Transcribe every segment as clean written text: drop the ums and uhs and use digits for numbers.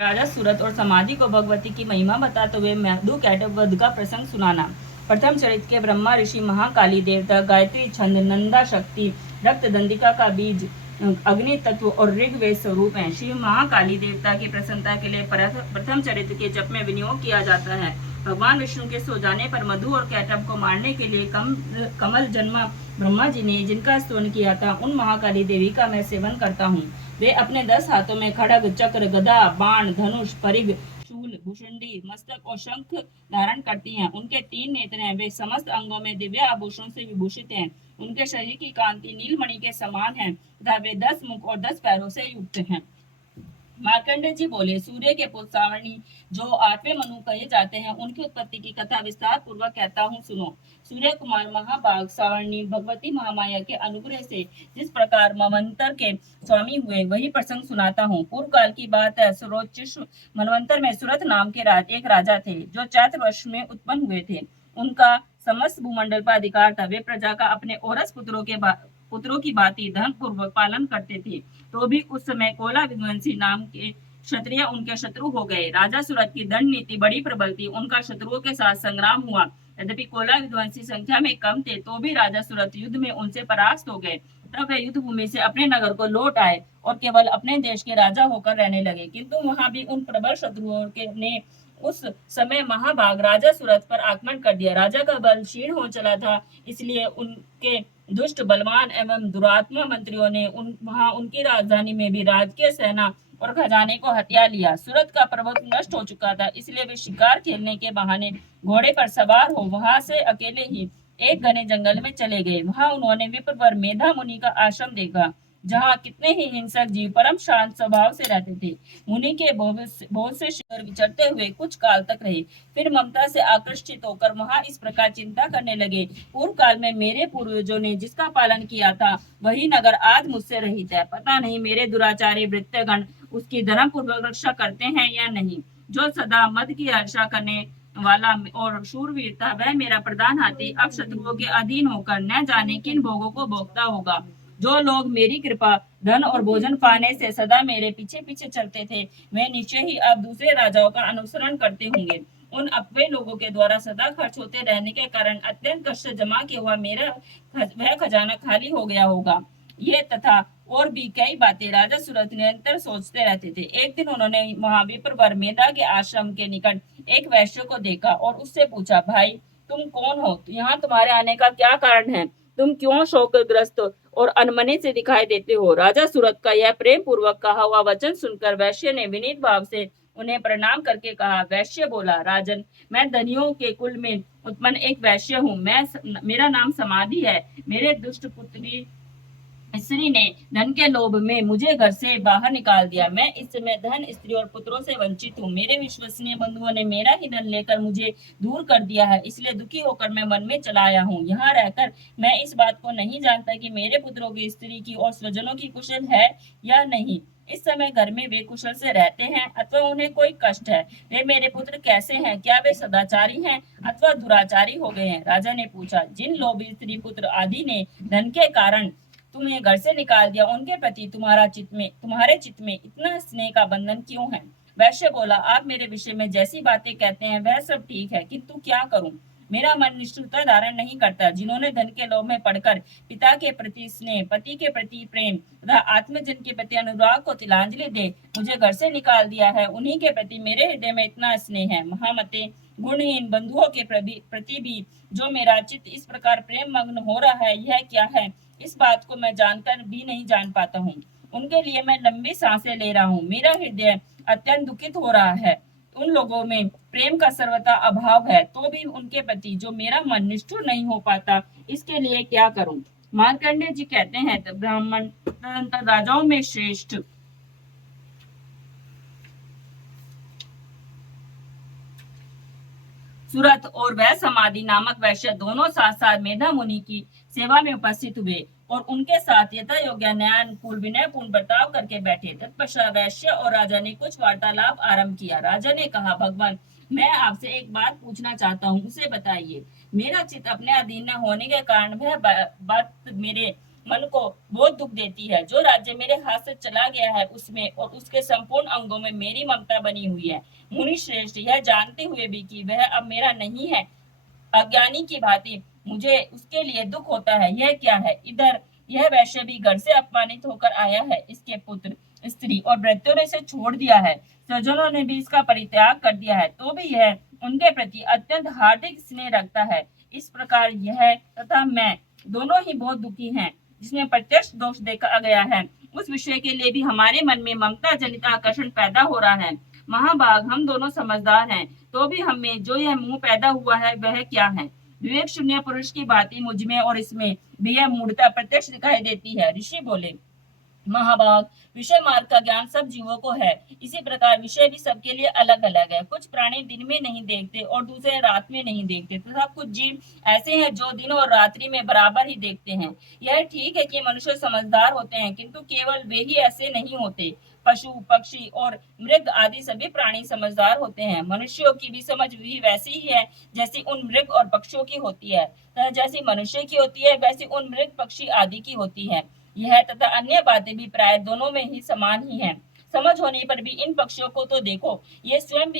राजा सूरत और समाधि को भगवती की महिमा बताते हुए मधु कैटव वध का प्रसंग सुनाना। प्रथम चरित्र के ब्रह्मा ऋषि, महाकाली देवता, गायत्री छंद, नंदा शक्ति, रक्त दंडिका का बीज, अग्नि तत्व और ऋग्वेद स्वरूप है। श्री महाकाली देवता की प्रसन्नता के लिए प्रथम चरित्र के जप में विनियोग किया जाता है। भगवान विष्णु के सो जाने पर मधु और कैटव को मारने के लिए कमल जन्मा ब्रह्मा जी ने जिनका स्तवन किया था, उन महाकाली देवी का मैं सेवन करता हूँ। वे अपने 10 हाथों में खड़ग, चक्र, गदा, बाण, धनुष, परिग, शूल, भूषुंडी, मस्तक और शंख धारण करती हैं। उनके 3 नेत्र हैं। वे समस्त अंगों में दिव्य आभूषणों से विभूषित हैं। उनके शरीर की कांति नीलमणि के समान है तथा वे 10 मुख और 10 पैरों से युक्त हैं। मार्कंडे जी बोले, सूर्य के पुत्र सावर्णी जो 8वें मनु कहे जाते हैं, उनकी उत्पत्ति की कथा विस्तार पूर्वक कहता हूँ, सुनो। सूर्य कुमार महाभाग सावर्णी भगवती महामाया के अनुग्रह से जिस प्रकार मवंतर के स्वामी हुए, वही प्रसंग सुनाता हूँ। पूर्व काल की बात है। सुरोचिष मनवंतर में सुरथ नाम के एक राजा थे, जो चैत्र वर्ष में उत्पन्न हुए थे। उनका समस्त भूमंडल पर अधिकार था। वे प्रजा का अपने औरस पुत्रों की भांति धन पूर्वक पालन करते थे। तो भी उस समय कोला विध्वंसी नाम के क्षत्रिय उनके शत्रु हो गए। राजा सूरत की दंड नीति बड़ी प्रबल थी। उनका शत्रुओं के साथ संग्राम हुआ। यद्यपि कोला विध्वंसी संख्या में कम थे, तो भी राजा सूरत युद्ध में उनसे परास्त हो गए। तब वे युद्ध भूमि से अपने नगर को लौट आए और केवल अपने देश के राजा होकर रहने लगे। किंतु वहां भी उन प्रबल शत्रुओं ने उस समय महाभाग राजा सूरत पर आक्रमण कर दिया। राजा का बल क्षीण हो चला था, इसलिए उनके दुष्ट, बलवान एवं दुरात्मा मंत्रियों ने वहां उनकी राजधानी में भी राजकीय सेना और खजाने को हथिया लिया। सूरत का पर्वत नष्ट हो चुका था, इसलिए वे शिकार खेलने के बहाने घोड़े पर सवार हो वहां से अकेले ही एक घने जंगल में चले गए। वहां उन्होंने विप्रवर मेधा मुनि का आश्रम देखा, जहाँ कितने ही हिंसक जीव परम शांत स्वभाव से रहते थे। मुनि के बहुत से शिखर विचरते हुए कुछ काल तक रहे, फिर ममता से आकृष्टित होकर वहां इस प्रकार चिंता करने लगे, पूर्व काल में मेरे पूर्वजों ने जिसका पालन किया था, वही नगर आज मुझसे रहित है। पता नहीं मेरे दुराचारी वृत्यगण उसकी धर्म पूर्वक रक्षा करते हैं या नहीं। जो सदा मद की रक्षा करने वाला और शूरवीर था, वह मेरा प्रधान हाथी अब शत्रुओं के अधीन होकर न जाने किन भोगों को भोगता होगा। जो लोग मेरी कृपा, धन और भोजन पाने से सदा मेरे पीछे पीछे चलते थे, वे निश्चय ही अब दूसरे राजाओं का अनुसरण करते होंगे। उन अपने लोगों के द्वारा सदा खर्च होते रहने के कारण अत्यंत कष्ट से जमा किया हुआ मेरा वह खजाना खाली हो गया होगा। ये तथा और भी कई बातें राजा सूरत निरंतर सोचते रहते थे। एक दिन उन्होंने महाविप्र वर्मेदा के आश्रम के निकट एक वैश्य को देखा और उससे पूछा, भाई तुम कौन हो? यहाँ तुम्हारे आने का क्या कारण है? तुम क्यों शोकग्रस्त और अनमने से दिखाई देते हो? राजा सूरत का यह प्रेम पूर्वक कहा हुआ वचन सुनकर वैश्य ने विनीत भाव से उन्हें प्रणाम करके कहा। वैश्य बोला, राजन, मैं धनियों के कुल में उत्पन्न एक वैश्य हूँ। मेरा नाम समाधि है। मेरे दुष्ट पुत्री स्त्री ने धन के लोभ में मुझे घर से बाहर निकाल दिया। मैं इस समय धन, स्त्री और पुत्रों से वंचित हूँ। मेरे विश्वसनीय बंधुओं ने मेरा ही धन लेकर मुझे दूर कर दिया है, इसलिए दुखी होकर मैं वन में चला आया हूँ। यहाँ रहकर मैं इस बात को नहीं जानता कि मेरे पुत्रों की, स्त्री की और स्वजनों की कुशल है या नहीं। इस समय घर में वे कुशल से रहते हैं अथवा उन्हें कोई कष्ट है? वे मेरे पुत्र कैसे हैं? क्या वे सदाचारी हैं अथवा दुराचारी हो गए हैं? राजा ने पूछा, जिन लोभी स्त्री, पुत्र आदि ने धन के कारण तुम्हें घर से निकाल दिया, उनके प्रति तुम्हारे चित्त में इतना स्नेह का बंधन क्यों है? वैश्य बोला, आप मेरे विषय में जैसी बातें कहते हैं वह सब ठीक है, किंतु क्या करूं? मेरा मन निष्ठुरता धारण नहीं करता। जिन्होंने धन के लोभ में पड़कर पिता के प्रति स्नेह, पति के प्रति प्रेम तथा आत्मजन के प्रति अनुराग को तिलांजलि दे मुझे घर से निकाल दिया है, उन्हीं के प्रति मेरे हृदय में इतना स्नेह है। महामते, गुणहीन बंधुओं के प्रति भी जो मेरा चित्त इस प्रकार प्रेम मग्न हो रहा है, यह क्या है? इस बात को मैं जानकर भी नहीं जान पाता हूँ। उनके लिए मैं लंबी सांसें ले रहा हूँ। मेरा हृदय अत्यंत दुखित हो रहा है। उन लोगों में प्रेम का सर्वथा अभाव है, तो भी उनके प्रति जो मेरा मन निष्ठुर नहीं हो पाता, इसके लिए क्या करूं? मार्कंडेय जी कहते हैं, तो ब्राह्मण तदंतर राजाओं में श्रेष्ठ सूरत और वह समाधि नामक वैश्य दोनों साथ साथ मेधा मुनि की सेवा में उपस्थित हुए और उनके साथ यथा योग्य न्यायानुकूल विनयपूर्ण बर्ताव करके बैठे। तत्पश्चात वैश्य और राजा ने कुछ वार्तालाप आरंभ किया। राजा ने कहा, भगवान, मैं आपसे एक बात पूछना चाहता हूँ, उसे बताइए। मेरा चित्त अपने अधीन न होने के कारण वह बात मेरे मन को बहुत दुख देती है। जो राज्य मेरे हाथ से चला गया है उसमें और उसके संपूर्ण अंगों में मेरी ममता बनी हुई है। मुनि श्रेष्ठ, यह जानते हुए भी कि वह अब मेरा नहीं है, अज्ञानी की भांति मुझे उसके लिए दुख होता है। यह क्या है? इधर यह वैश्य भी घर से अपमानित होकर आया है, इसके पुत्र स्त्री और भृत्यों ने इसे छोड़ दिया है, स्वजनों ने भी इसका परित्याग कर दिया है, तो भी यह उनके प्रति अत्यंत हार्दिक स्नेह रखता है। इस प्रकार यह तथा मैं दोनों ही बहुत दुखी हैं। जिसमें प्रत्यक्ष दोष देखा गया है उस विषय के लिए भी हमारे मन में ममता जनित आकर्षण पैदा हो रहा है। महाभाग, हम दोनों समझदार हैं, तो भी हमें जो यह मोह पैदा हुआ है वह क्या है? विवेक शून्य पुरुष की भांति मुझमें और इसमें भी यह मूढ़ता प्रत्यक्ष दिखाई देती है। ऋषि बोले, महाभाग, विषय मार्ग का ज्ञान सब जीवों को है। इसी प्रकार विषय भी सबके लिए अलग अलग है। कुछ प्राणी दिन में नहीं देखते और दूसरे रात में नहीं देखते, तथा कुछ जीव ऐसे हैं जो दिन और रात्रि में बराबर ही देखते हैं। यह ठीक है कि मनुष्य समझदार होते हैं, किंतु केवल वे ही ऐसे नहीं होते। पशु पक्षी और मृग आदि सभी प्राणी समझदार होते हैं। मनुष्यों की भी समझ भी वैसी ही है जैसी उन मृग और पक्षियों की होती है, तथा जैसी मनुष्य की होती है वैसी उन मृग पक्षी आदि की होती है। यह तथा अन्य बातें भी प्राय दोनों में ही समान ही हैं। समझ होने पर भी इन पक्षियों को तो देखो, ये स्वयं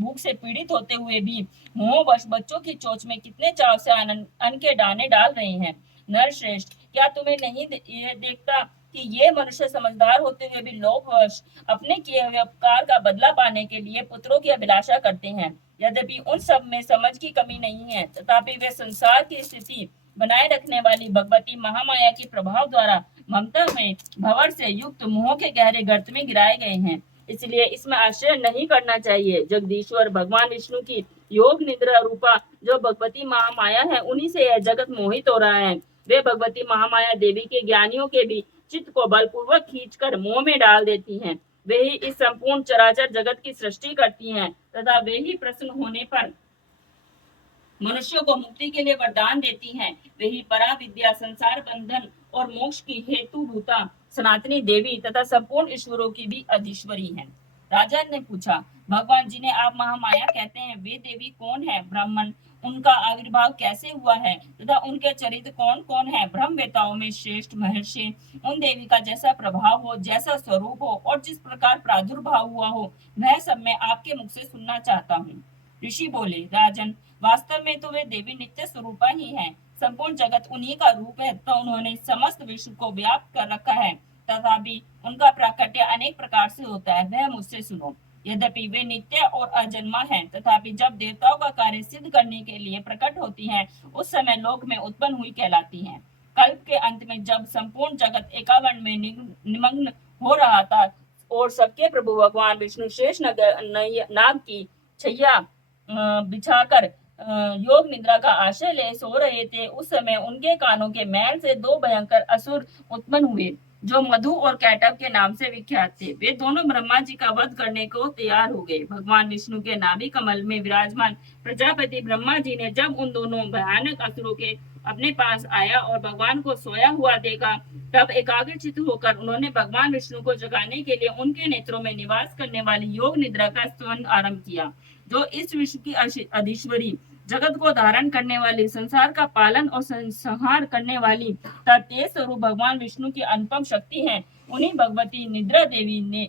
भूख से पीड़ित होते हुए भी मोहवश बच्चों की चोंच में कितने चाव से अन्न के दाने डाल रहे हैं। नरश्रेष्ठ, क्या तुम्हें नहीं ये देखता कि ये मनुष्य समझदार होते हुए भी लोभवश अपने किए हुए उपकार का बदला पाने के लिए पुत्रों की अभिलाषा करते हैं। यद्यपि उन सब में समझ की कमी नहीं है, तथापि वे संसार की स्थिति बनाए रखने वाली भगवती महामाया के प्रभाव द्वारा ममता में भंवर से युक्त मोह के गहरे गर्त में गिराए गए हैं। इसलिए इसमें आश्चर्य नहीं करना चाहिए। जगदीश्वर भगवान विष्णु की योग निद्रा रूपा जो भगवती महामाया है, उन्हीं से यह जगत मोहित हो रहा है। वे भगवती महामाया देवी के ज्ञानियों के भी चित्त को बलपूर्वक खींचकर मोह में डाल देती हैं। वे ही इस संपूर्ण चराचर जगत की सृष्टि करती हैं, तथा वे ही प्रसन्न होने पर मनुष्यों को मुक्ति के लिए वरदान देती हैं। वही परा विद्या, संसार बंधन और मोक्ष की हेतु भूता सनातनी देवी तथा संपूर्ण ईश्वरों की भी अधीश्वरी है। राजा ने पूछा, भगवान जिन्हें आप महामाया कहते हैं वे देवी कौन है? ब्राह्मण, उनका आविर्भाव कैसे हुआ है तथा उनके चरित्र कौन कौन है? ब्रह्मवेताओं में श्रेष्ठ महर्षि उन देवी का जैसा प्रभाव हो, जैसा स्वरूप हो और जिस प्रकार प्रादुर्भाव हुआ हो, वह सब मैं आपके मुख से सुनना चाहता हूँ। ऋषि बोले, राजन, वास्तव में तो वे देवी नित्य स्वरूपा ही हैं। संपूर्ण जगत उन्हीं का रूप है, तो उन्होंने समस्त विश्व को व्याप्त कर रखा है। तथापि उनका प्राकट्य अनेक प्रकार से होता है, वह मुझसे सुनो। यद्यपि वे नित्य और अजन्मा हैं, तथापि जब देवताओं का कार्य सिद्ध करने के लिए प्रकट होती हैं, उस समय लोक में उत्पन्न हुई कहलाती हैं। कल्प के अंत में जब संपूर्ण जगत एकावरण में निमग्न हो रहा था और सबके प्रभु भगवान विष्णु शेष नाग की छैया बिछाकर योग निद्रा का आश्रय ले सो रहे थे, उस समय उनके कानों के मैल से दो भयंकर असुर उत्पन्न हुए जो मधु और कैटव के नाम से विख्यात थे। वे दोनों ब्रह्मा जी का वध करने को तैयार हो गए। भगवान विष्णु के नाभि कमल में विराजमान प्रजापति ब्रह्मा जी ने जब उन दोनों भयानक असुरों के अपने पास आया और भगवान को सोया हुआ देखा, तब एकाग्रचित होकर उन्होंने भगवान विष्णु को जगाने के लिए उनके नेत्रों में निवास करने वाली योग निद्रा का स्तवन आरंभ किया, जो इस विश्व की अधीश्वरी, जगत को धारण करने वाली, संसार का पालन और संहार करने वाली तेज स्वरूप भगवान विष्णु की अनुपम शक्ति है। उन्हीं भगवती निद्रा देवी ने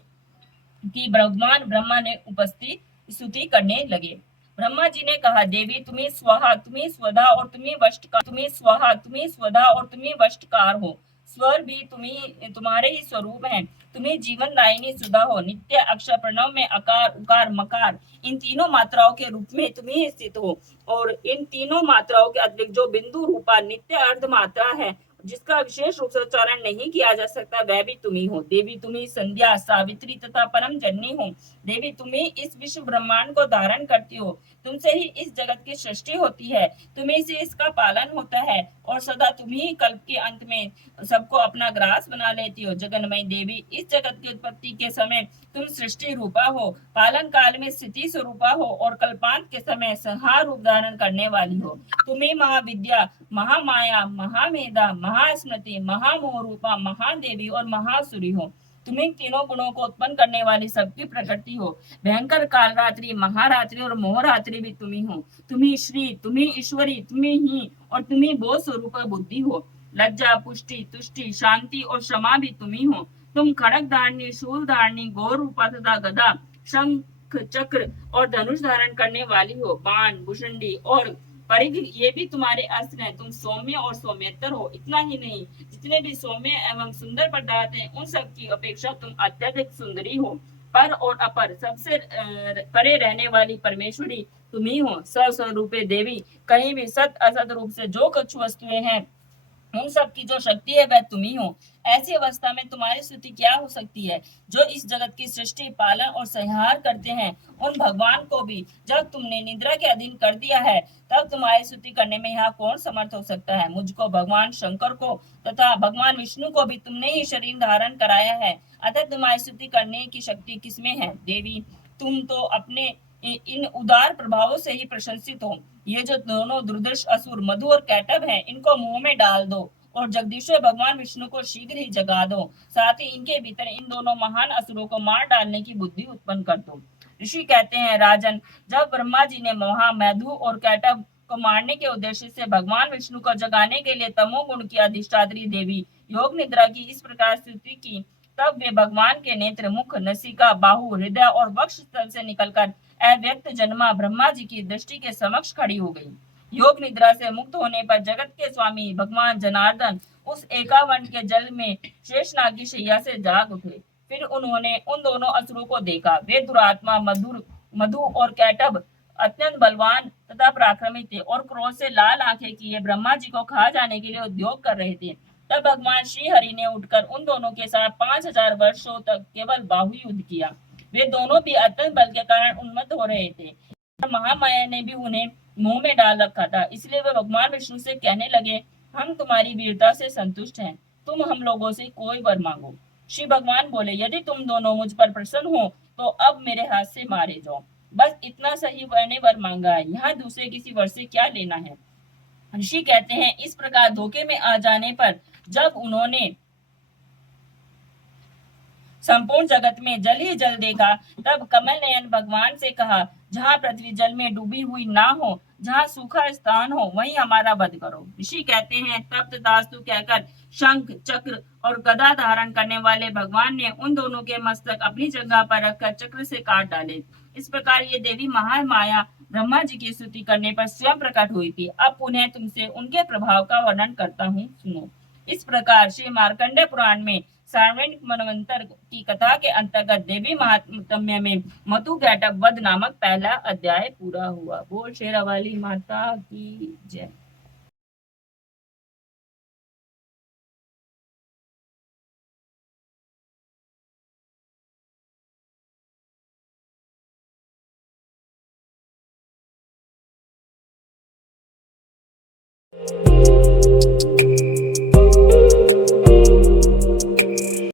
की भगवान ब्रह्मा ने उपस्थित स्तुति करने लगे। ब्रह्मा जी ने कहा, देवी तुम्हें स्वाहा, तुम्हें स्वधा और तुम्हें वष्टकार, तुम्हें स्वाहा, तुम्हें स्वधा और तुम्हें वष्टकार हो। स्वर भी तुम्हारे ही स्वरूप हैं। तुम्हें जीवन दायिनी सुधा हो। नित्य अक्षर प्रणव में अकार उकार मकार इन तीनों मात्राओं के रूप में तुम्हें स्थित हो, और इन तीनों मात्राओं के अतिरिक्त जो बिंदु रूपा नित्य अर्ध मात्रा है जिसका विशेष रूप से उच्चारण नहीं किया जा सकता, वह भी तुम्ही हो। देवी तुम्ही संध्या, सावित्री तथा परम जननी हो। देवी तुम्ही इस विश्व ब्रह्मांड को धारण करती हो। तुमसे ही इस जगत की सृष्टि होती है, तुम्ही से इसका पालन होता है, और सदा तुम्ही कल्प के अंत में सबको अपना ग्रास बना लेती हो। जगन्मयी देवी, इस जगत की उत्पत्ति के समय तुम सृष्टि रूपा हो, पालन काल में स्थिति स्वरूपा हो, और कल्पांत के समय संहार रूप धारण करने वाली हो। तुम्ही महाविद्या, महामाया, महामेधा, महास्मृति, महामोह रूपा, महादेवी और महासुरी हो। तुम्ही तीनों गुणों को उत्पन्न करने वाली सबकी प्रकृति हो। भयंकर काल रात्रि, महारात्रि और मोहरात्रि भी तुम्ही हो। तुम्ही श्री, तुम्ही ईश्वरी, तुम्ही ही और तुम्ही बोध स्वरूप बुद्धि हो। लज्जा, पुष्टि, तुष्टि, शांति और क्षमा भी तुम ही हो। तुम खड़ग धारणी, शूल धारणी, गौर रूपा तथा गदा, शंख, चक्र और धनुष धारण करने वाली हो। बाण, भुषुंडी और परिघ ये भी तुम्हारे अस्त्र हैं। तुम सौम्य और सौम्यतर हो। इतना ही नहीं, जितने भी सौम्य एवं सुंदर पदार्थ हैं उन सब की अपेक्षा तुम अत्यधिक सुंदरी हो। पर और अपर सबसे परे रहने वाली परमेश्वरी तुम ही हो। स्वस्वरूपे देवी, कहीं भी सत असत रूप से जो कुछ वस्तुएं हैं उन सब की जो शक्ति है वह तुम ही हो। ऐसी अवस्था में तुम्हारी स्तुति क्या हो सकती है? जो इस जगत की सृष्टि, पालन और संहार करते हैं, उन भगवान को भी जब तुमने निद्रा के अधीन कर दिया है, तब तुम्हारी स्तुति करने में यहाँ कौन समर्थ हो सकता है? मुझको, भगवान शंकर को तथा भगवान विष्णु को भी तुमने ही शरीर धारण कराया है, अतः तुम्हारी स्तुति करने की शक्ति किसमें है? देवी, तुम तो अपने इन उदार प्रभावों से ही प्रशंसित हो। ये जो दोनों दुर्दर्श असुर मधु और कैटब हैं, इनको मुंह में डाल दो और जगदीश्वर भगवान विष्णु को शीघ्र ही जगा दो। साथ ही इनके भीतर इन दोनों महान असुरों को मार डालने की बुद्धि उत्पन्न कर दो। ऋषि कहते हैं, राजन, जब ब्रह्मा जी ने महा मधु और कैटब को मारने के उद्देश्य से भगवान विष्णु को जगाने के लिए तमोगुण की अधिष्ठात्री देवी योग निद्रा की इस प्रकार स्तुति की, तब वे भगवान के नेत्र, मुख, नसिका, बाहु, हृदय और वक्ष स्थल से निकलकर अव्यक्त जन्मा ब्रह्मा जी की दृष्टि के समक्ष खड़ी हो गई। योग निद्रा से मुक्त होने पर जगत के स्वामी भगवान जनार्दन उस एकावंट के जल में शेषनाग की शैया से जाग उठे। फिर उन्होंने उन दोनों असुरों को देखा। वे दुरात्मा मधु और कैटब अत्यंत बलवान तथा पराक्रमी थे और क्रोध से लाल आंखें किए ब्रह्मा जी को खा जाने के लिए उद्योग कर रहे थे। तब भगवान श्री हरि ने उठकर उन दोनों के साथ 5000 वर्षों तक केवल बाहु युद्ध किया। वे दोनों भी अत्यंत बल के कारण उन्मत्त हो रहे थे। महामाया ने भी उन्हें मुंह में डाल रखा था, इसलिए वे भगवान विष्णु से कहने लगे, हम तुम्हारी वीरता से संतुष्ट हैं, तुम हम लोगों से कोई वर मांगो। श्री भगवान बोले, यदि तुम दोनों मुझ पर प्रसन्न हो तो अब मेरे हाथ से मारे जाओ। बस इतना सही मैंने वर मांगा है, यहाँ दूसरे किसी वर से क्या लेना है। ऋषि कहते हैं, इस प्रकार धोखे में आ जाने पर जब उन्होंने संपूर्ण जगत में जल ही जल देखा, तब कमल नयन भगवान से कहा, जहाँ पृथ्वी जल में डूबी हुई ना हो, जहाँ सूखा स्थान हो, वहीं हमारा वध करो। ऋषि कहते हैं, तब तथास्तु कहकर शंख, चक्र और गदा धारण करने वाले भगवान ने उन दोनों के मस्तक अपनी जगह पर रखकर चक्र से काट डाले। इस प्रकार ये देवी महामाया ब्रह्मा जी की स्तुति करने पर स्वयं प्रकट हुई थी। अब पुनः तुमसे उनके प्रभाव का वर्णन करता हूँ, सुनो। इस प्रकार श्री मार्कंडेय पुराण में सार्वजनिक मनवंतर की कथा के अंतर्गत देवी महात्म्य में मधु कैटभ वध नामक पहला अध्याय पूरा हुआ। बोल शेरा वाली माता की जय।